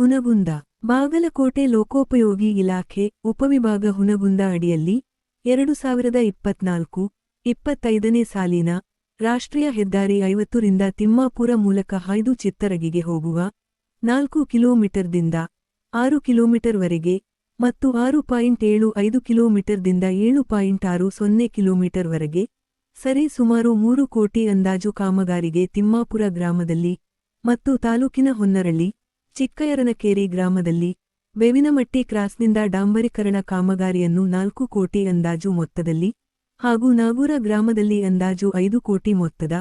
ಹುನಗುಂದ. ಬಾಗಲಕೋಟೆ ಲೋಕೋಪಯೋಗಿ ಇಲಾಖೆ, ಉಪವಿಭಾಗ ಹುನಗುಂದ ಅಡಿಯಲ್ಲಿ ಎರಡು ಸಾವಿರದ ಇಪ್ಪತ್ನಾಲ್ಕು, ಇಪ್ಪತ್ತೈದನೇ ಸಾಲಿನ ರಾಷ್ಟ್ರೀಯ ಹೆದ್ದಾರಿ ಐವತ್ತರಿಂದ ತಿಮ್ಮಾಪುರ ಮೂಲಕ ಹಾಯ್ದು ಚಿತ್ತರಗಿಗೆ ಹೋಗುವ ನಾಲ್ಕು ಕಿಲೋಮೀಟರ್ದಿಂದ ಆರು ಕಿಲೋಮೀಟರ್ವರೆಗೆ ಮತ್ತು ಆರು ಪಾಯಿಂಟ್ ಏಳು ಐದು ಕಿಲೋಮೀಟರ್ದಿಂದ ಏಳು ಪಾಯಿಂಟ್ ಆರು ಸೊನ್ನೆ ಕಿಲೋಮೀಟರ್ವರೆಗೆ ಸರಿ ಸುಮಾರು ಮೂರು ಕೋಟಿ ಅಂದಾಜು ಕಾಮಗಾರಿಗೆ ತಿಮ್ಮಾಪುರ ಗ್ರಾಮದಲ್ಲಿ ಮತ್ತು ತಾಲೂಕಿನ ಹೊನ್ನರಳ್ಳಿ ಚಿಕ್ಕಯರನಕೇರಿ ಗ್ರಾಮದಲ್ಲಿ ಬೇವಿನಮಟ್ಟಿ ಕ್ರಾಸ್ನಿಂದ ಡಾಂಬರೀಕರಣ ಕಾಮಗಾರಿಯನ್ನು ನಾಲ್ಕು ಕೋಟಿ ಅಂದಾಜು ಮೊತ್ತದಲ್ಲಿ ಹಾಗೂ ನಾಗೂರ ಗ್ರಾಮದಲ್ಲಿ ಅಂದಾಜು ಐದು ಕೋಟಿ ಮೊತ್ತದ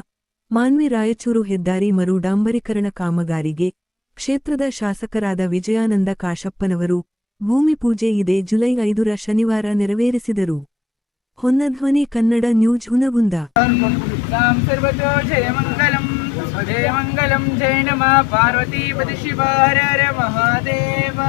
ಮಾನ್ವಿ ರಾಯಚೂರು ಹೆದ್ದಾರಿ ಮರು ಡಾಂಬರೀಕರಣ ಕಾಮಗಾರಿಗೆ ಕ್ಷೇತ್ರದ ಶಾಸಕರಾದ ವಿಜಯಾನಂದ ಕಾಶಪ್ಪನವರು ಭೂಮಿ ಪೂಜೆ ಇದೆ ಜುಲೈ ಐದರ ಶನಿವಾರ ನೆರವೇರಿಸಿದರು. ಹೊನ್ನಧ್ವನಿ ಕನ್ನಡ ನ್ಯೂಸ್ ಹುನಗುಂದ. ജയമംഗലം ജയ നമ പാർവതീപതി ശിവാരര മഹാദേവ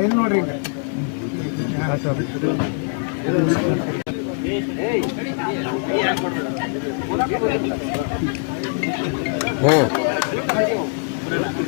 ಏನು ನೋಡ್ರಿ ಹ್ಞೂ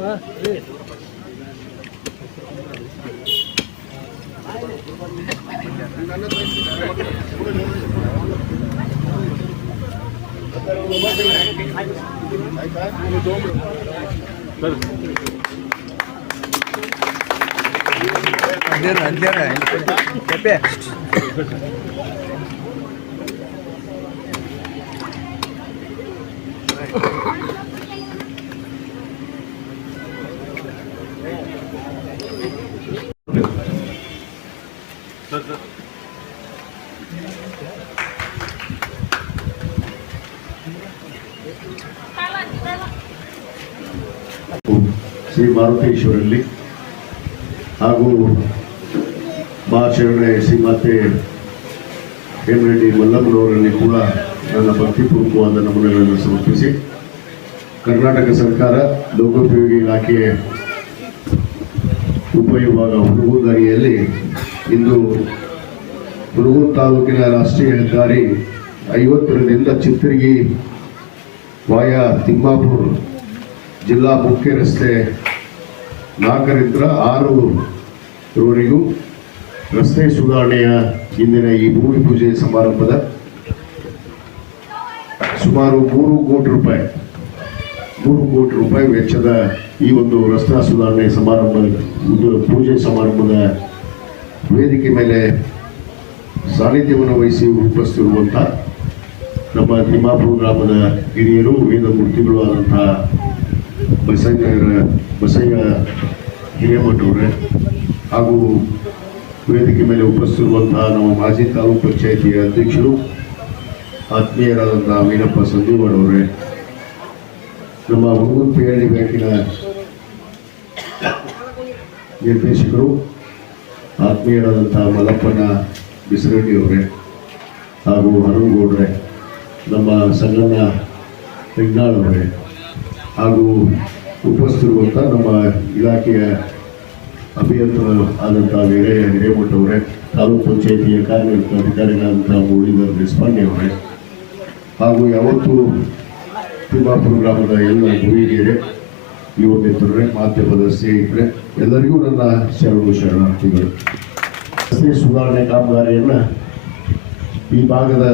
Apa? No dobro. Andiamo, andiamo. Thank you. Shri ಮಾರುತೇಶ್ವರಲ್ಲಿ ಹಾಗೂ ಮಹಾಶರಣೆ ಶ್ರೀಮಾತೆ ಹೇಮರೆಡ್ಡಿ ಮಲ್ಲಮ್ಮನವರಲ್ಲಿ ಕೂಡ ನನ್ನ ಭಕ್ತಿಪೂರ್ವಕವಾದ ನಮನಗಳನ್ನು ಸಮರ್ಪಿಸಿ ಕರ್ನಾಟಕ ಸರ್ಕಾರ ಲೋಕೋಪಯೋಗಿ ಇಲಾಖೆ ಉಪವಿಭಾಗ ಹುಡುಗುದಾರಿಯಲ್ಲಿ ಇಂದು ಹುಡುಗೂರು ತಾಲೂಕಿನ ರಾಷ್ಟ್ರೀಯ ಹೆದ್ದಾರಿ ಐವತ್ತರಿಂದ ಚಿತ್ತರಿಗಿ ವಾಯ ತಿಮ್ಮಾಪುರ್, ಜಿಲ್ಲಾ ಮುಖ್ಯ ರಸ್ತೆ ನಾಲ್ಕರಿಂದ ಆರು ರವರೆಗೂ ರಸ್ತೆ ಸುಧಾರಣೆಯ ಇಂದಿನ ಈ ಭೂಮಿ ಪೂಜೆ ಸಮಾರಂಭದ ಸುಮಾರು ಮೂರು ಕೋಟಿ ರೂಪಾಯಿ, ಮೂರು ಕೋಟಿ ರೂಪಾಯಿ ವೆಚ್ಚದ ಈ ಒಂದು ರಸ್ತೆ ಸುಧಾರಣೆ ಸಮಾರಂಭದ, ಒಂದು ಪೂಜೆ ಸಮಾರಂಭದ ವೇದಿಕೆ ಮೇಲೆ ಸಾನ್ನಿಧ್ಯವನ್ನು ವಹಿಸಿ ಉಪಸ್ಥಿರುವಂಥ ನಮ್ಮ ತಿಮ್ಮಾಪುರ ಗ್ರಾಮದ ಹಿರಿಯರು ವೇದ ಮೂರ್ತಿಗಳು ಆದಂತಹ ಬಸಯ್ಯ ಬಸಯ್ಯ ಹಿರೇಮಠವ್ರೆ ಹಾಗೂ ವೇದಿಕೆ ಮೇಲೆ ಉಪಸ್ಥಿರುವಂತಹ ನಮ್ಮ ಮಾಜಿ ತಾಲೂಕು ಪಂಚಾಯಿತಿಯ ಅಧ್ಯಕ್ಷರು ಆತ್ಮೀಯರಾದಂತಹ ಮೀನಪ್ಪ ಸಂದೀವಾಡ್ ಅವರೇ ನಮ್ಮ ಮಂಗೂರು ಪಿ ಬ್ಯಾಂಕಿನ ನಿರ್ದೇಶಕರು ಆತ್ಮೀಯರಾದಂತಹ ಮಲ್ಲಪ್ಪನ ಬಿಸರಡ್ಡಿಯವರೇ ಹಾಗೂ ಹನುಮಗೌಡ್ರೆ ನಮ್ಮ ಸಂಗಣ್ಣ ಹೆಗ್ನಾಳ್ ಅವರೇ. ಹಾಗೂ ಉಪಸ್ಥಿರುವಂಥ ನಮ್ಮ ಇಲಾಖೆಯ ಅಭಿಯಂತರ ಆದಂಥ ವೀರಯ್ಯ ಹಿರೇಮಠ ಅವರೇ, ತಾಲೂಕು ಪಂಚಾಯಿತಿಯ ಕಾರ್ಯನಿರತ ಅಧಿಕಾರಿಗಳಾದಂಥ ಮುರಳೀಧರ್ ದೇಶಪಾಂಡೆ ಅವರೇ. ಹಾಗೂ ಯಾವತ್ತೂ ತಿಮ್ಮಾಪುರ ಗ್ರಾಮದ ಎಲ್ಲ ಗುರಿಹಿರಿಯರೇ ಯುವ ಮಿತ್ರರೇ, ಮಾಧ್ಯಮದ ಸ್ನೇಹಿತರೆ, ಎಲ್ಲರಿಗೂ ನನ್ನ ಶರಣು ಶರಣಾರ್ಥಿಗಳು. ಸುಧಾರಣೆ ಕಾಮಗಾರಿಯನ್ನು ಈ ಭಾಗದ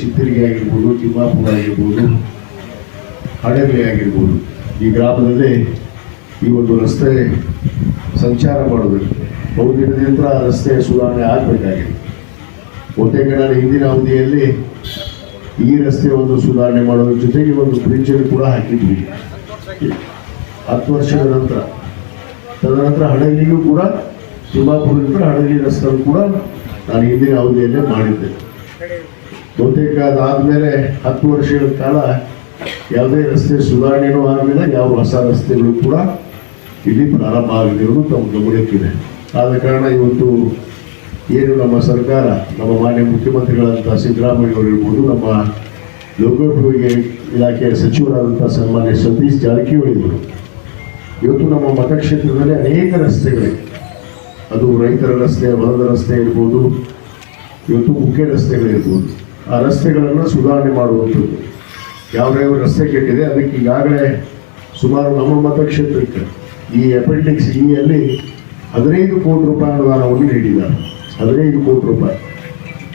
ಚಿತ್ತಿರಿಗೆ ಆಗಿರ್ಬೋದು, ತಿಮ್ಮಾಪುರ ಆಗಿರ್ಬೋದು ಹಡಗಲಿ ಆಗಿರ್ಬೋದು, ಈ ಗ್ರಾಮದಲ್ಲಿ ಈ ಒಂದು ರಸ್ತೆ ಸಂಚಾರ ಮಾಡಬೇಕು ಬಹುದಿನದಿಂದ ರಸ್ತೆ ಸುಧಾರಣೆ ಆಗಬೇಕಾಗಿದೆ. ಬಹುತೇಕ ನಾನು ಹಿಂದಿನ ಅವಧಿಯಲ್ಲಿ ಈ ರಸ್ತೆ ಒಂದು ಸುಧಾರಣೆ ಮಾಡೋದ್ರ ಜೊತೆಗೆ ಒಂದು ಬ್ರಿಡ್ಜ್ ಕೂಡ ಹಾಕಿದ್ವಿ. ಹತ್ತು ವರ್ಷದ ನಂತರ. ತದನಂತರ ಹಡಗಲಿಗೂ ಕೂಡ, ತಿಮ್ಮಾಪುರದಿಂದ ಹಡಗಲಿ ರಸ್ತೆ ಕೂಡ ನಾನು ಹಿಂದಿನ ಅವಧಿಯಲ್ಲೇ ಮಾಡಿದ್ದೆ. ಬಹುತೇಕ ಅದಾದಮೇಲೆ ಹತ್ತು ವರ್ಷಗಳ ಕಾಲ ಯಾವುದೇ ರಸ್ತೆ ಸುಧಾರಣೆನೂ ಆಗಲಿಲ್ಲ, ಯಾವ ಹೊಸ ರಸ್ತೆಗಳು ಕೂಡ ಇಲ್ಲಿ ಪ್ರಾರಂಭ ಆಗದಿರೋದು ತಮ್ಮ ಗಮನಕ್ಕಿದೆ. ಆದ ಕಾರಣ ಇವತ್ತು ಏನು ನಮ್ಮ ಸರ್ಕಾರ, ನಮ್ಮ ಮಾನ್ಯ ಮುಖ್ಯಮಂತ್ರಿಗಳಂತ ಸಿದ್ದರಾಮಯ್ಯ ಇರ್ಬೋದು, ನಮ್ಮ ಲೋಕೋಪಯೋಗಿ ಇಲಾಖೆಯ ಸಚಿವರಾದಂಥ ಸನ್ಮಾನ್ಯ ಸತೀಶ್ ಜಾರಕಿಹೊಳಿ ಅವರು ಇವತ್ತು ನಮ್ಮ ಮತಕ್ಷೇತ್ರದಲ್ಲಿ ಅನೇಕ ರಸ್ತೆಗಳಿವೆ. ಅದು ರೈತರ ರಸ್ತೆ, ಹೊಲದ ರಸ್ತೆ ಇರ್ಬೋದು ಇವತ್ತು ಮುಖ್ಯ ರಸ್ತೆಗಳಿರ್ಬೋದು ಆ ರಸ್ತೆಗಳನ್ನು ಸುಧಾರಣೆ ಮಾಡುವಂಥದ್ದು. ಯಾವ ಯಾವ ರಸ್ತೆ ಕೆಟ್ಟಿದೆ, ಅದಕ್ಕೆ ಈಗಾಗಲೇ ಸುಮಾರು ನಮ್ಮ ಮತಕ್ಷೇತ್ರಕ್ಕೆ ಈ ಅಪೆಂಡಿಕ್ಸ್ ಇಯಲ್ಲಿ ಹದಿನೈದು ಕೋಟಿ ರೂಪಾಯಿ ಅನುದಾನವನ್ನು ನೀಡಿದ್ದಾರೆ. ಹದಿನೈದು ಕೋಟಿ ರೂಪಾಯಿ.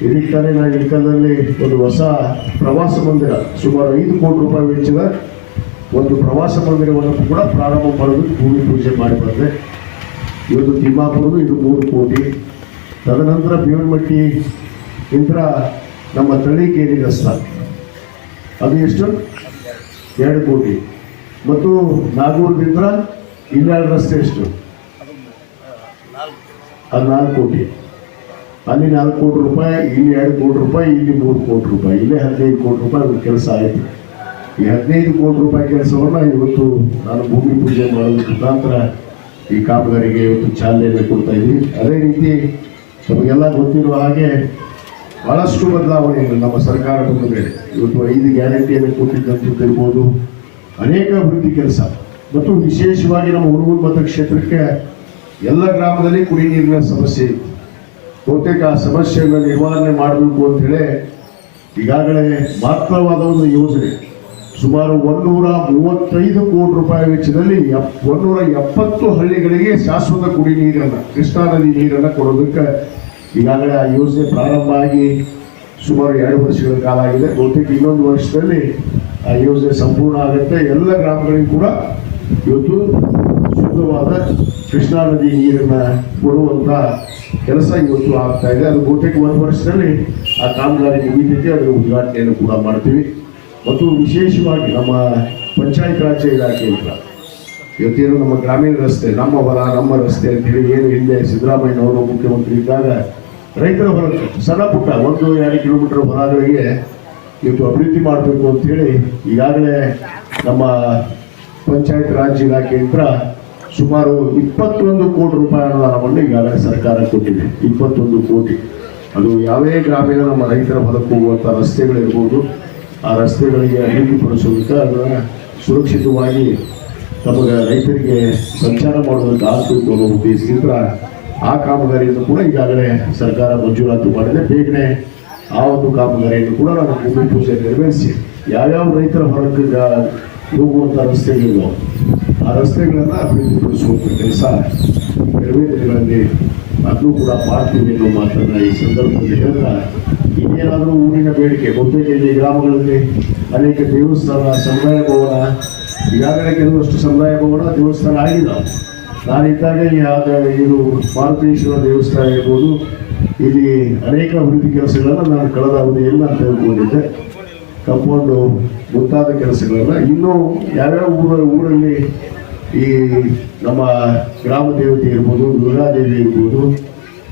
ಇದಕ್ಕೆ ನಾನು ಈ ಕಾಲದಲ್ಲಿ ಒಂದು ಹೊಸ ಪ್ರವಾಸ ಮಂದಿರ, ಸುಮಾರು ಐದು ಕೋಟಿ ರೂಪಾಯಿ ವೆಚ್ಚದ ಒಂದು ಪ್ರವಾಸ ಮಂದಿರವನ್ನು ಕೂಡ ಪ್ರಾರಂಭ ಮಾಡೋದು ಭೂಮಿ ಪೂಜೆ ಮಾಡಿ ಬಂದೆ. ಇವತ್ತು ತಿಮ್ಮಾಪುರದು ಇದು ಮೂರು ಕೋಟಿ. ತದನಂತರ ಬೇವಿನಮಟ್ಟಿ ಇಂದ್ರ ನಮ್ಮ ತಳಿಕೇರಿ ರಸ್ತ ಅದು ಎಷ್ಟು? ಎರಡು ಕೋಟಿ. ಮತ್ತು ನಾಗೂರದಿಂದ ಇನ್ನೆರಡು ರಸ್ತೆ ಎಷ್ಟು? ಅದು ನಾಲ್ಕು ಕೋಟಿ. ಅಲ್ಲಿ ನಾಲ್ಕು ಕೋಟಿ ರೂಪಾಯಿ, ಇಲ್ಲಿ ಎರಡು ಕೋಟಿ ರೂಪಾಯಿ, ಇಲ್ಲಿ ಮೂರು ಕೋಟಿ ರೂಪಾಯಿ. ಇಲ್ಲೇ ಹದಿನೈದು ಕೋಟಿ ರೂಪಾಯಿ ಒಂದು ಕೆಲಸ ಆಯಿತು. ಈ ಹದಿನೈದು ಕೋಟಿ ರೂಪಾಯಿ ಕೆಲಸವನ್ನು ಇವತ್ತು ನಾನು ಭೂಮಿ ಪೂಜೆ ಮಾಡೋದ್ರ ಮುಖಾಂತರ ಈ ಕಾಮಗಾರಿಗೆ ಇವತ್ತು ಚಾಲನೆಯನ್ನು ಕೊಡ್ತಾ ಇದ್ದೀವಿ ಅದೇ ರೀತಿ ನಮಗೆಲ್ಲ ಗೊತ್ತಿರುವ ಹಾಗೆ ಬಹಳಷ್ಟು ಬದಲಾವಣೆ ಇದೆ ನಮ್ಮ ಸರ್ಕಾರ ಬಂದ ಮೇಲೆ ಇವತ್ತು ಐದು ಗ್ಯಾರಂಟಿಯನ್ನು ಕೊಟ್ಟಿದ್ದಂಥದ್ದು ಇರ್ಬೋದು. ಅನೇಕ ಅಭಿವೃದ್ಧಿ ಕೆಲಸ. ಮತ್ತು ವಿಶೇಷವಾಗಿ ನಮ್ಮ ಹುಡುಗನ ಮತಕ್ಷೇತ್ರಕ್ಕೆ ಎಲ್ಲ ಗ್ರಾಮದಲ್ಲಿ ಕುಡಿ ನೀರಿನ ಸಮಸ್ಯೆ ಇತ್ತು. ಬಹುತೇಕ ಆ ಸಮಸ್ಯೆಯನ್ನು ನಿವಾರಣೆ ಮಾಡಬೇಕು ಅಂತ ಹೇಳಿ ಈಗಾಗಲೇ ಮಾತ್ರವಾದ ಒಂದು ಯೋಜನೆ. ಸುಮಾರು ಒಂದೂರ ಮೂವತ್ತೈದು ಕೋಟಿ ರೂಪಾಯಿ ವೆಚ್ಚದಲ್ಲಿ ಎಪ್, ಒಂದೂರ ಎಪ್ಪತ್ತು ಹಳ್ಳಿಗಳಿಗೆ ಶಾಶ್ವತ ಕುಡಿ ನೀರನ್ನು, ಕೃಷ್ಣಾ ನದಿ ನೀರನ್ನು ಕೊಡೋದಕ್ಕೆ ಈಗಾಗಲೇ ಆ ಯೋಜನೆ ಪ್ರಾರಂಭ ಆಗಿ ಸುಮಾರು ಎರಡು ವರ್ಷಗಳ ಕಾಲ ಆಗಿದೆ. ಬಹುತೇಕ ಇನ್ನೊಂದು ವರ್ಷದಲ್ಲಿ ಆ ಯೋಜನೆ ಸಂಪೂರ್ಣ ಆಗುತ್ತೆ. ಎಲ್ಲ ಗ್ರಾಮಗಳಿಗೂ ಕೂಡ ಇವತ್ತು ಶುದ್ಧವಾದ ಕೃಷ್ಣಾ ನದಿ ನೀರನ್ನು ಕೊಡುವಂಥ ಕೆಲಸ ಇವತ್ತು ಆಗ್ತಾ ಇದೆ. ಅದು ಬಹುತೇಕ ಒಂದು ವರ್ಷದಲ್ಲಿ ಆ ಕಾಮಗಾರಿ ಮುಗಿದಿದೆ ಅದರ ಉದ್ಘಾಟನೆಯನ್ನು ಕೂಡ ಮಾಡ್ತೀವಿ. ಮತ್ತು ವಿಶೇಷವಾಗಿ ನಮ್ಮ ಪಂಚಾಯತ್ ರಾಜ್ಯ ಇಲಾಖೆ ಅಂತ. ಇವತ್ತೇನು ನಮ್ಮ ಗ್ರಾಮೀಣ ರಸ್ತೆ ನಮ್ಮ ಹೊಲ ನಮ್ಮ ರಸ್ತೆ ಅಂತೇಳಿ ಏನು ಹಿಂದೆ ಸಿದ್ದರಾಮಯ್ಯನವರು ಮುಖ್ಯಮಂತ್ರಿ ಇದ್ದಾಗ ರೈತರ ಹೊಲ ಸಣ್ಣ ಪುಟ್ಟ, ಒಂದು ಎರಡು ಕಿಲೋಮೀಟರ್ ಹೊಲಗಳಿಗೆ ಇವತ್ತು ಅಭಿವೃದ್ಧಿ ಮಾಡಬೇಕು ಅಂತೇಳಿ ಈಗಾಗಲೇ ನಮ್ಮ ಪಂಚಾಯತ್ ರಾಜ್ ಇಲಾಖೆಯಿಂದ ಸುಮಾರು ಇಪ್ಪತ್ತೊಂದು ಕೋಟಿ ರೂಪಾಯಿ ಅನುದಾನವನ್ನು ಈಗಾಗಲೇ ಸರ್ಕಾರ ಕೊಟ್ಟಿದೆ. ಇಪ್ಪತ್ತೊಂದು ಕೋಟಿ. ಅದು ಯಾವೇ ಗ್ರಾಮೀಣ ನಮ್ಮ ರೈತರ ಹೊರಕ್ಕೆ ಹೋಗುವಂಥ ರಸ್ತೆಗಳಿರ್ಬೋದು. ಆ ರಸ್ತೆಗಳಿಗೆ ಅಭಿವೃದ್ಧಿಪಡಿಸೋದಕ್ಕೆ ಅದನ್ನು ಸುರಕ್ಷಿತವಾಗಿ ತಮಗೆ ರೈತರಿಗೆ ಸಂಚಾರ ಮಾಡೋದಕ್ಕೆ ಆಗಬೇಕು ಅನ್ನೋ ಉದ್ದೇಶದಿಂದ ಆ ಕಾಮಗಾರಿಯನ್ನು ಕೂಡ ಈಗಾಗಲೇ ಸರ್ಕಾರ ಮಂಜೂರಾತಿ ಮಾಡಿದೆ. ಬೇಗನೆ ಆ ಒಂದು ಕಾಮಗಾರಿಯನ್ನು ಕೂಡ ನಾನು ಭೂಮಿ ಪೂಜೆ ನೆರವೇರಿಸಿ, ಯಾವ್ಯಾವ ರೈತರ ಹೊರಕ್ಕೆ ಹೋಗುವಂಥ ರಸ್ತೆಗಳಿವೆ ಆ ರಸ್ತೆಗಳನ್ನು ಅಭಿವೃದ್ಧಿಪಡಿಸುವಂಥ ಕೆಲಸ ಕೆಲವೇ ದಿನಗಳಲ್ಲಿ ಅದನ್ನು ಕೂಡ ಮಾಡ್ತೀವಿ ಅನ್ನೋ ಮಾತನ್ನ ಈ ಸಂದರ್ಭದಲ್ಲಿ ಹೇಳ್ತಾ, ಇನ್ನೇನಾದರೂ ಊರಿನ ಬೇಡಿಕೆ, ಬಹುತೇಕ ಗ್ರಾಮಗಳಲ್ಲಿ ಅನೇಕ ದೇವಸ್ಥಾನ ಸಮುದಾಯ ಭವನ, ಈಗಾಗಲೇ ಕೆಲವಷ್ಟು ಸಮುದಾಯ ಭವನ, ದೇವಸ್ಥಾನ ಆಗಿಲ್ಲ ನಾನಿದ್ದಾಗ ಆದ ಇದು ಮಾರುತೇಶ್ವರ ದೇವಸ್ಥಾನ ಇರ್ಬೋದು. ಇಲ್ಲಿ ಅನೇಕ ಅಭಿವೃದ್ಧಿ ಕೆಲಸಗಳನ್ನು ನಾನು ಕಳೆದ ಅವಧಿಯಲ್ಲಿ ನಾನು ತೆಗೆದುಕೊಂಡಿದ್ದೆ. ಕಂಪೌಂಡು ಮುಂತಾದ ಕೆಲಸಗಳನ್ನು. ಇನ್ನೂ ಯಾವ್ಯಾವ ಊರ, ಊರಲ್ಲಿ ಈ ನಮ್ಮ ಗ್ರಾಮ ದೇವತೆ ಇರ್ಬೋದು ದುರ್ಗಾದೇವಿ ಇರ್ಬೋದು,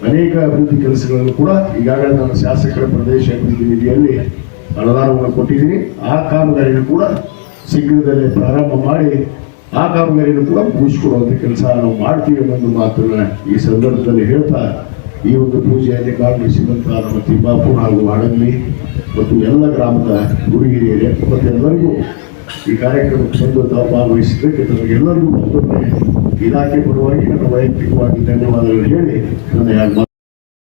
ಅನೇಕ ಅಭಿವೃದ್ಧಿ ಕೆಲಸಗಳನ್ನು ಕೂಡ ಈಗಾಗಲೇ ನಾನು ಶಾಸಕರ ಪ್ರದೇಶ ಅಭಿವೃದ್ಧಿ ನಿಧಿಯಲ್ಲಿ ಅನುದಾನವನ್ನು ಕೊಟ್ಟಿದ್ದೀನಿ. ಆ ಕಾಮಗಾರಿಯನ್ನು ಕೂಡ ಶೀಘ್ರದಲ್ಲೇ ಪ್ರಾರಂಭ ಮಾಡಿ ಆ ಕಾಮಗಾರಿಯನ್ನು ಕೂಡ ಮುಗಿಸ್ಕೊಡುವಂಥ ಕೆಲಸ ನಾವು ಮಾಡ್ತೀವಿ ಅನ್ನೋದು ಮಾತ್ರ ಈ ಸಂದರ್ಭದಲ್ಲಿ ಹೇಳ್ತಾ ಈ ಒಂದು ಪೂಜೆಯಲ್ಲಿ ಭಾಗವಹಿಸಿದಂಥ ನಮ್ಮ ತಿಮ್ಮಾಪುರ ಹಾಗೂ ಹಡಗಲಿ ಮತ್ತು ಎಲ್ಲ ಗ್ರಾಮದ ಗುರು ಮತ್ತು ಎಲ್ಲರಿಗೂ ಈ ಕಾರ್ಯಕ್ರಮಕ್ಕೆ ಬಂದು ತಾವು ಭಾಗವಹಿಸಿದ್ದಕ್ಕೆ ತಮಗೆಲ್ಲರಿಗೂ ಮತ್ತೊಮ್ಮೆ ಇಲಾಖೆ ಪರವಾಗಿ ನನ್ನ ವೈಯಕ್ತಿಕವಾಗಿ ಧನ್ಯವಾದಗಳು ಹೇಳಿ ನನ್ನ